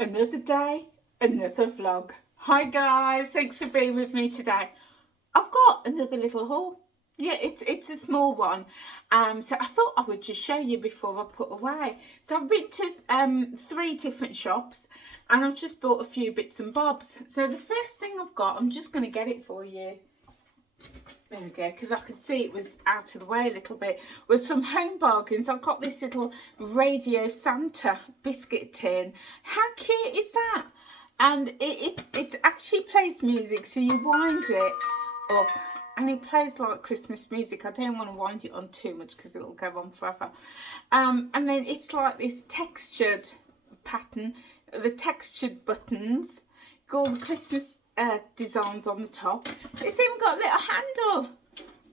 Another day, another vlog. Hi guys, thanks for being with me today. I've got another little haul. Yeah, it's a small one. So I thought I would just show you before I put away. So I've been to 3 different shops and I've just bought a few bits and bobs. So the first thing I've got, I'm just going to get it for you. There we go, because I could see it was out of the way a little bit. Was from Home Bargains. I've got this little Radio Santa biscuit tin. How cute is that? And it actually plays music, so you wind it up and it plays like Christmas music. I don't want to wind it on too much because it will go on forever. And then it's like this textured pattern, the textured buttons. Got all the Christmas designs on the top. It's even got a little handle,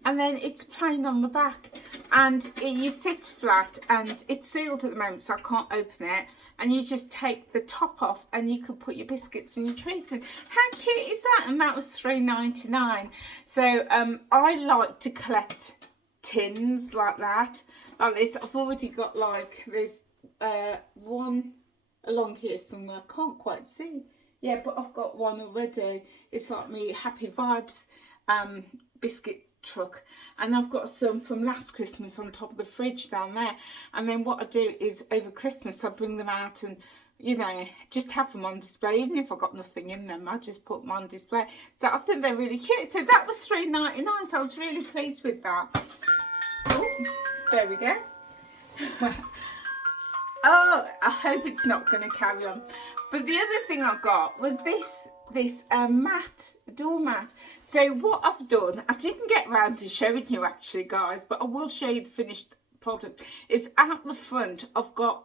and then it's plain on the back, and you sit flat, and it's sealed at the moment, so I can't open it. And you just take the top off, and you can put your biscuits and your treats in. How cute is that? And that was $3.99. So I like to collect tins like that, like this. I've already got like there's one along here somewhere. I can't quite see. Yeah, but I've got one already. It's like me Happy Vibes biscuit truck. And I've got some from last Christmas on top of the fridge down there. And then what I do is over Christmas, I bring them out and, you know, just have them on display. Even if I've got nothing in them, I just put them on display. So I think they're really cute. So that was $3.99. So I was really pleased with that. Oh, there we go. Oh, I hope it's not going to carry on. But the other thing I got was this mat, doormat. So what I've done, I didn't get round to showing you actually, guys, but I will show you the finished product. It's out the front. I've got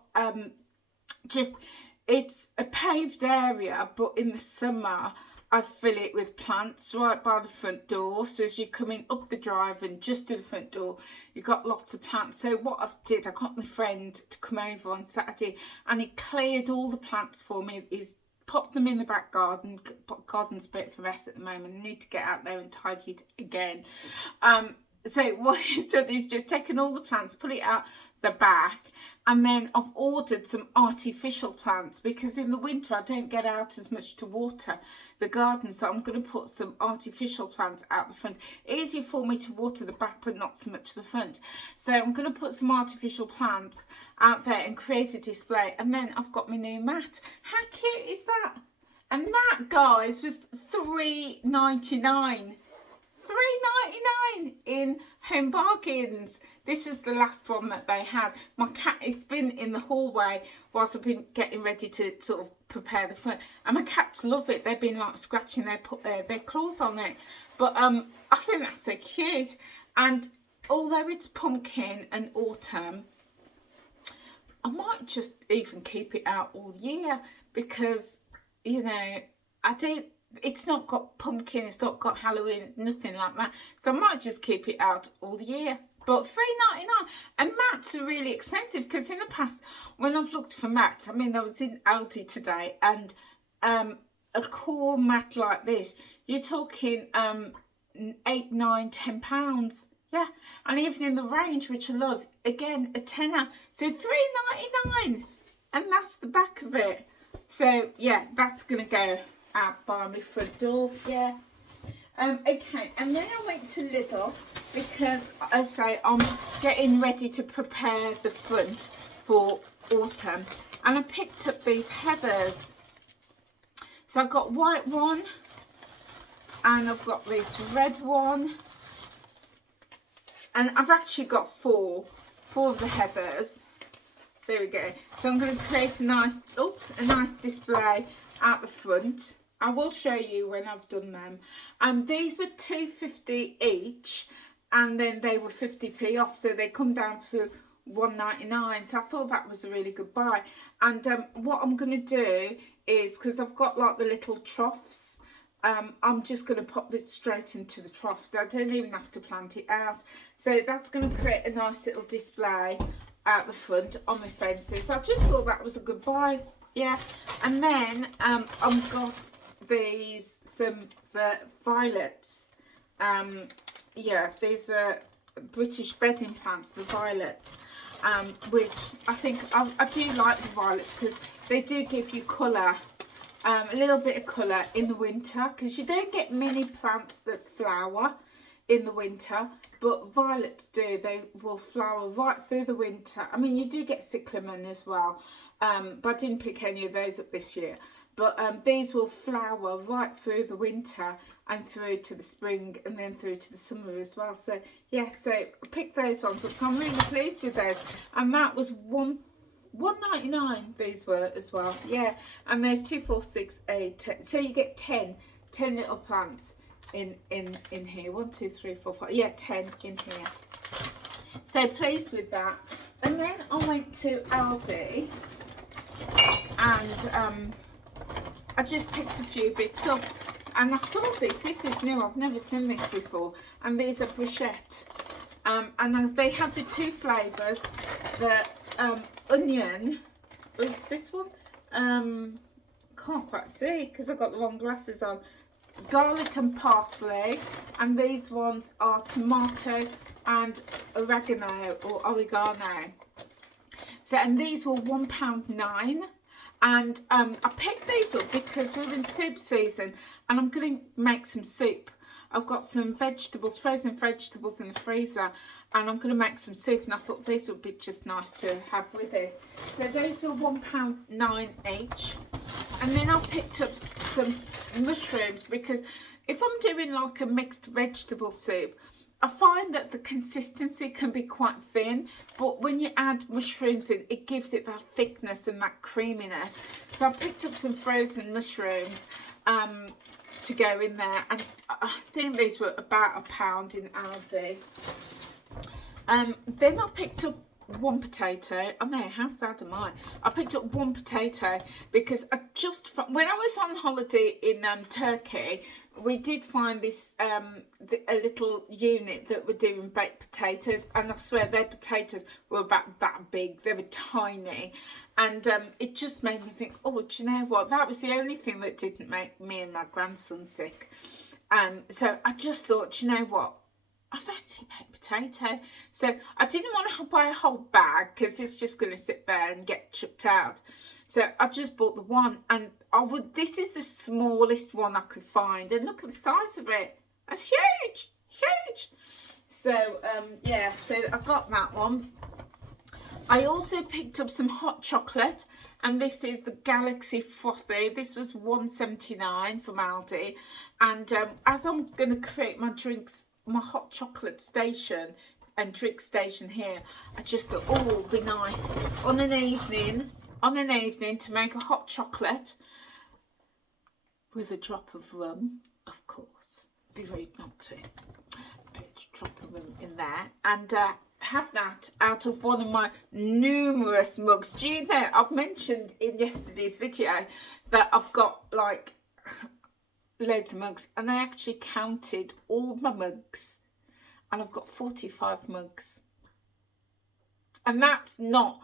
it's a paved area, but in the summer I fill it with plants right by the front door. So as you're coming up the drive and just to the front door, you've got lots of plants. So what I did, I got my friend to come over on Saturday and he cleared all the plants for me. He's popped them in the back garden. Garden's a bit for mess at the moment. I need to get out there and tidy it again. So what he's done is just taken all the plants, put it out the back, and then I've ordered some artificial plants because in the winter I don't get out as much to water the garden, so I'm going to put some artificial plants out the front. Easier for me to water the back but not so much the front, so I'm going to put some artificial plants out there and create a display. And then I've got my new mat. How cute is that? And that, guys, was $3.99. $3.99 in Home Bargains. This is the last one that they had. My cat, it's been in the hallway whilst I've been getting ready to sort of prepare the front, and my cats love it. They've been like scratching their claws on it. But I think that's so cute. And although it's pumpkin and autumn, I might just even keep it out all year because, you know, it's not got pumpkin, it's not got Halloween, nothing like that. So I might just keep it out all year. But $3.99. And mats are really expensive because in the past, when I've looked for mats, I mean, I was in Aldi today and a core mat like this, you're talking £8, £9, £10. Yeah, and even in the range, which I love, again, a tenner. So $3.99. And that's the back of it. So, yeah, that's going to go out by my front door. Yeah. Okay, and then I went to Lidl because, as I say, I'm getting ready to prepare the front for autumn, and I picked up these heathers. So I've got white one and I've got this red one, and I've actually got four of the heathers. There we go. So I'm going to create a nice display at the front. I will show you when I've done them. And these were $2.50 each, and then they were 50p off, so they come down to $1.99. So I thought that was a really good buy. And what I'm going to do is, because I've got like the little troughs, I'm just going to pop this straight into the trough, so I don't even have to plant it out. So that's going to create a nice little display out the front on my fences. I just thought that was a good buy. Yeah. And then I've got some violets. Yeah, these are British bedding plants, the violets, which I think I do like the violets because they do give you colour, a little bit of colour in the winter, because you don't get many plants that flower in the winter, but violets do. They will flower right through the winter. I mean, you do get cyclamen as well, but I didn't pick any of those up this year. But these will flower right through the winter and through to the spring and then through to the summer as well. So yeah, so I picked those ones up. So I'm really pleased with those. And that was $1.99 these were as well. Yeah, and there's 2, 4, 6, 8, 10. So you get 10 little plants in here. 1, 2, 3, 4, 5. Yeah, 10 in here. So pleased with that. And then I went to Aldi and I just picked a few bits up, and I saw this is new, I've never seen this before, and these are bruschette, and they have the 2 flavours, the onion, is this one, can't quite see because I've got the wrong glasses on, garlic and parsley, and these ones are tomato and oregano or oregano. So, and these were £1.09. And I picked these up because we're in soup season and I'm going to make some soup. I've got some vegetables, frozen vegetables in the freezer, and I'm going to make some soup, and I thought these would be just nice to have with it. So those were £1.09 each. And then I picked up some mushrooms, because if I'm doing like a mixed vegetable soup, I find that the consistency can be quite thin, but when you add mushrooms in, it gives it that thickness and that creaminess. So I picked up some frozen mushrooms to go in there, and I think these were about £1 in Aldi. Then I picked up 1 potato. I know, how sad am I? I picked up 1 potato because when I was on holiday in Turkey, we did find this a little unit that were doing baked potatoes, and I swear their potatoes were about that big. They were tiny, and it just made me think, oh, do you know what? That was the only thing that didn't make me and my grandson sick. So I just thought, you know what? I fancy baked potato. So I didn't want to buy a whole bag because it's just going to sit there and get chucked out. So I just bought the 1, and this is the smallest one I could find. And look at the size of it. That's huge, huge. So yeah, so I got that one. I also picked up some hot chocolate, and this is the Galaxy Frothy. This was $1.79 from Aldi. And as I'm going to create my hot chocolate station and drink station here, I just thought, oh, it would be nice on an evening to make a hot chocolate with a drop of rum, of course. Be rude not to. Put a drop of rum in there, and have that out of one of my numerous mugs. Do you know, I've mentioned in yesterday's video that I've got like loads of mugs, and I actually counted all my mugs, and I've got 45 mugs. And that's not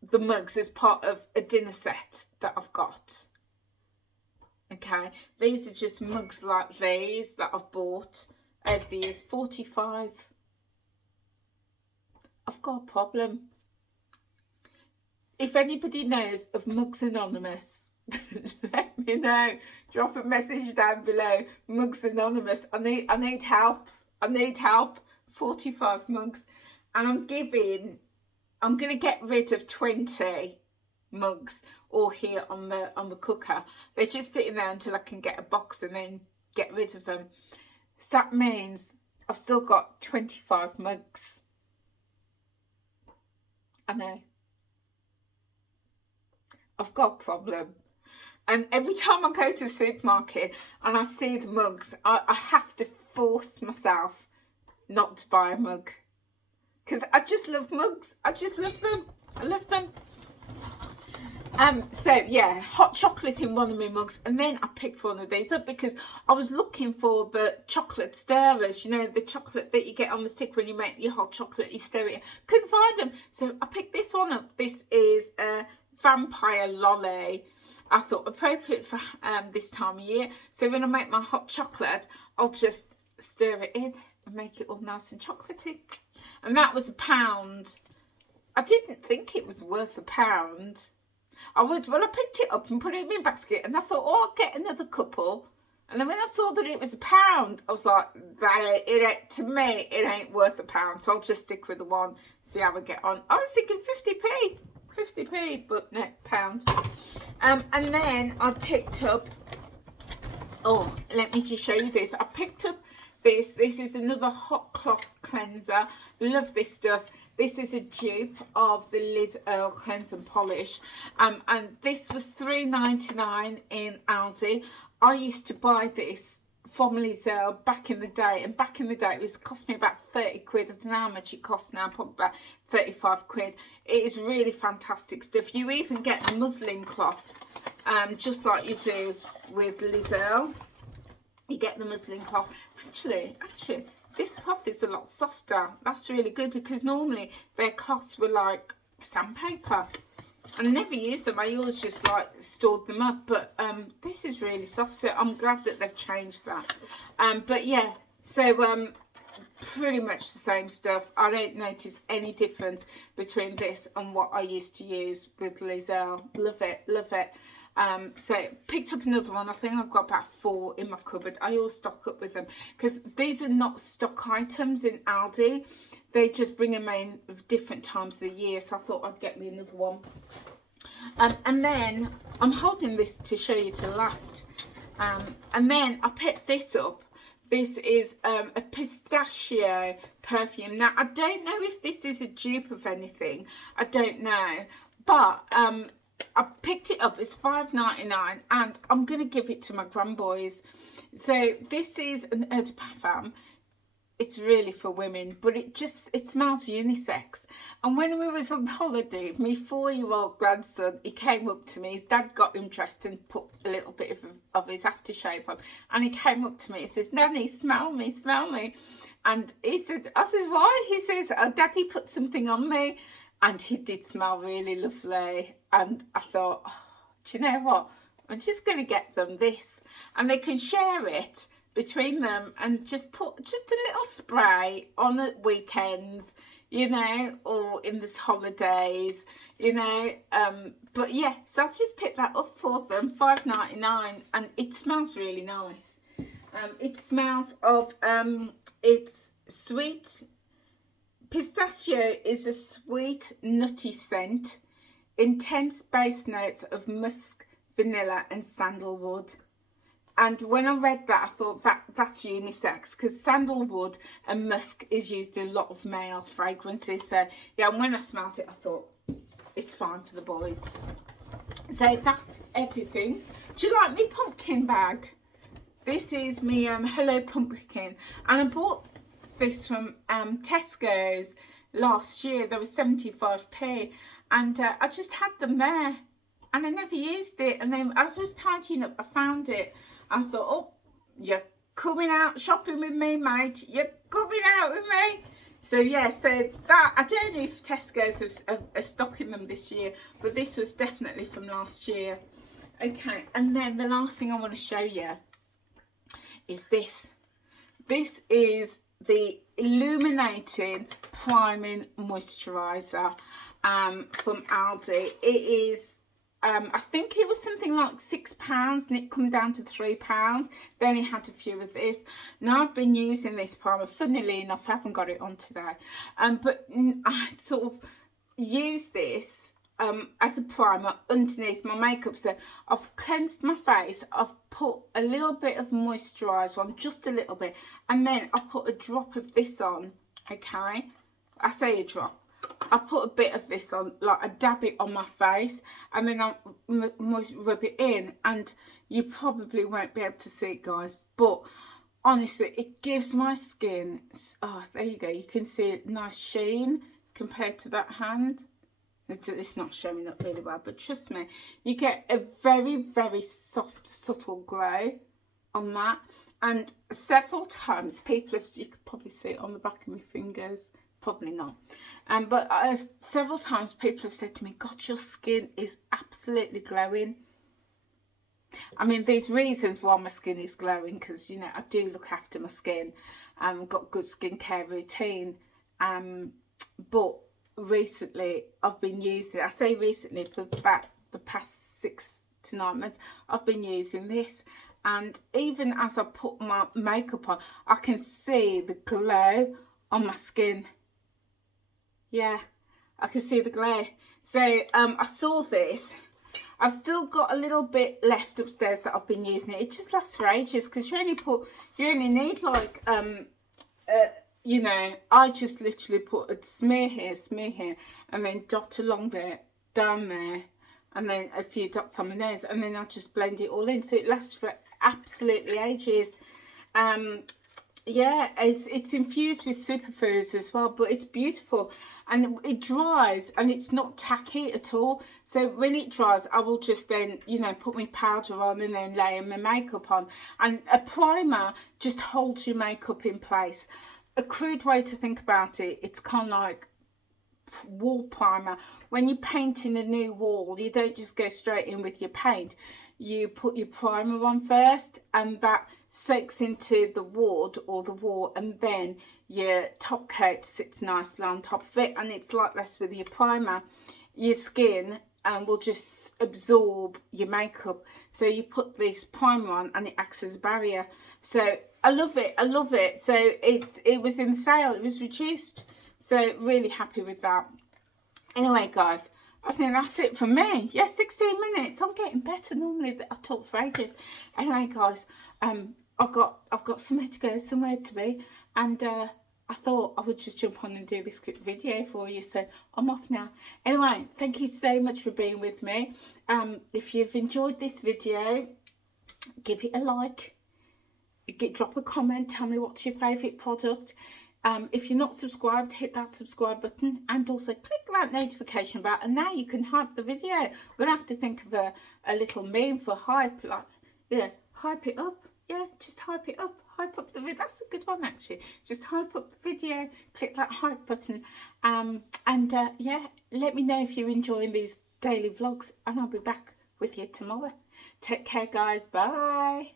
the mugs as part of a dinner set that I've got. Okay, these are just mugs like these that I've bought over the years. 45. I've got a problem. If anybody knows of Mugs Anonymous, let me know. Drop a message down below. Mugs Anonymous. I need help. I need help. 45 mugs, and I'm going to get rid of 20 mugs all here on the cooker. They're just sitting there until I can get a box and then get rid of them. So that means I've still got 25 mugs. I know. I've got a problem. And every time I go to the supermarket and I see the mugs, I have to force myself not to buy a mug. Because I just love mugs. I just love them. I love them. So yeah, hot chocolate in one of my mugs, and then I picked one of these up because I was looking for the chocolate stirrers, you know, the chocolate that you get on the stick when you make your hot chocolate, you stir it. Couldn't find them, so I picked this one up. This is a vampire lolly. I thought appropriate for this time of year. So when I make my hot chocolate, I'll just stir it in and make it all nice and chocolatey. And that was £1. I didn't think it was worth £1. I would, well, I picked it up and put it in my basket, and I thought, oh, I'll get another couple. And then when I saw that it was £1, I was like, to me, it ain't worth £1. So I'll just stick with the one, see how we get on. I was thinking 50p, but no, £1. And then I picked up, oh, let me just show you this. I picked up this. This is another hot cloth cleanser. Love this stuff. This is a dupe of the Liz Earle Cleanse and Polish. And this was £3.99 in Aldi. I used to buy this from Liz Earle back in the day. And back in the day, it was cost me about 30 quid. I don't know how much it costs now, probably about 35 quid. It is really fantastic stuff. You even get the muslin cloth, just like you do with Liz Earle. You get the muslin cloth. Actually, this cloth is a lot softer. That's really good, because normally their cloths were like sandpaper. I never used them. I always just like stored them up. But this is really soft, so I'm glad that they've changed that. But yeah, so pretty much the same stuff. I don't notice any difference between this and what I used to use with Liz Earle. Love it, love it. So picked up another one. I think I've got about 4 in my cupboard. I always stock up with them, because these are not stock items in Aldi. They just bring them in at different times of the year, so I thought I'd get me another one. And then I'm holding this to show you to last. And then I picked this up. This is a pistachio perfume. Now, I don't know if this is a dupe of anything. I don't know. But I picked it up. It's £5.99, and I'm going to give it to my grandboys. So this is an eau de parfum. It's really for women, but it smells unisex. And when we was on holiday, my 4-year-old grandson, he came up to me. His dad got him dressed and put a little bit of his aftershave on. And he came up to me and says, "Nanny, smell me, smell me." And he said, I says, "Why?" He says, "Oh, Daddy put something on me." And he did smell really lovely. And I thought, oh, do you know what? I'm just going to get them this. And they can share it between them and just put just a little spray on at weekends, you know, or in the holidays, you know. But yeah, so I've just picked that up for them, £5.99, and it smells really nice. It smells of, it's sweet. Pistachio is a sweet, nutty scent. Intense base notes of musk, vanilla and sandalwood. And when I read that, I thought that's unisex, because sandalwood and musk is used in a lot of male fragrances. So yeah, and when I smelled it, I thought it's fine for the boys. So that's everything. Do you like me pumpkin bag? This is me Hello Pumpkin, and I bought this from Tesco's last year. They were 75p, and I just had them there, and I never used it. And then as I was tidying up, I found it. I thought, oh, you're coming out shopping with me, mate. You're coming out with me. So yeah, so that, I don't know if Tesco's are stocking them this year, but this was definitely from last year. Okay, and then the last thing I want to show you is this. This is the Illuminating Priming Moisturiser from Aldi. It is, I think it was something like £6 and it come down to £3. Then it had a few of this. Now I've been using this primer. Funnily enough, I haven't got it on today. But I sort of use this as a primer underneath my makeup. So I've cleansed my face, I've put a little bit of moisturiser on, just a little bit, and then I put a drop of this on. Okay, I say a drop, I put a bit of this on, like I dab it on my face, and then I rub it in. And you probably won't be able to see it, guys, but honestly, it gives my skin, oh, there you go, you can see a nice sheen compared to that hand. It's not showing up really well, but trust me, you get a very, very soft, subtle glow on that. And several times people have, you could probably see it on the back of my fingers, probably not. But several times people have said to me, God, your skin is absolutely glowing. I mean, there's reasons why my skin is glowing, because, you know, I do look after my skin. Got good skincare routine. But recently I've been using, I say recently, for about the past 6 to 9 months, I've been using this. And even as I put my makeup on, I can see the glow on my skin. Yeah, I can see the glow. So I saw this. I've still got a little bit left upstairs that I've been using it. It just lasts for ages because you only need like you know, I just literally put a smear here, and then dot along there, down there, and then a few dots on my nose, and then I'll just blend it all in. So it lasts for absolutely ages. Yeah, it's infused with superfoods as well, but it's beautiful, and it dries and it's not tacky at all. So when it dries, I will just then, you know, put my powder on and then layer my makeup on. And a primer just holds your makeup in place. A crude way to think about it, it's kind of like wall primer. When you're painting a new wall, you don't just go straight in with your paint. You put your primer on first, and that soaks into the wood or the wall, and then your top coat sits nicely on top of it. And it's like this with your primer. Your skin will just absorb your makeup. So you put this primer on and it acts as a barrier. So I love it. I love it. So it was in sale. It was reduced. So really happy with that. Anyway, guys, I think that's it for me. Yeah, 16 minutes. I'm getting better. Normally I talk for ages. Anyway, guys, I've got somewhere to go, somewhere to be, and I thought I would just jump on and do this quick video for you. So I'm off now. Anyway, thank you so much for being with me. If you've enjoyed this video, give it a like. Drop a comment. Tell me what's your favourite product. If you're not subscribed, hit that subscribe button, and also click that notification bell, and now you can hype the video. I'm going to have to think of a little meme for hype, like, yeah, hype it up. Yeah, just hype it up. Hype up the video. That's a good one, actually. Just hype up the video, click that hype button, yeah, let me know if you're enjoying these daily vlogs, and I'll be back with you tomorrow. Take care, guys. Bye.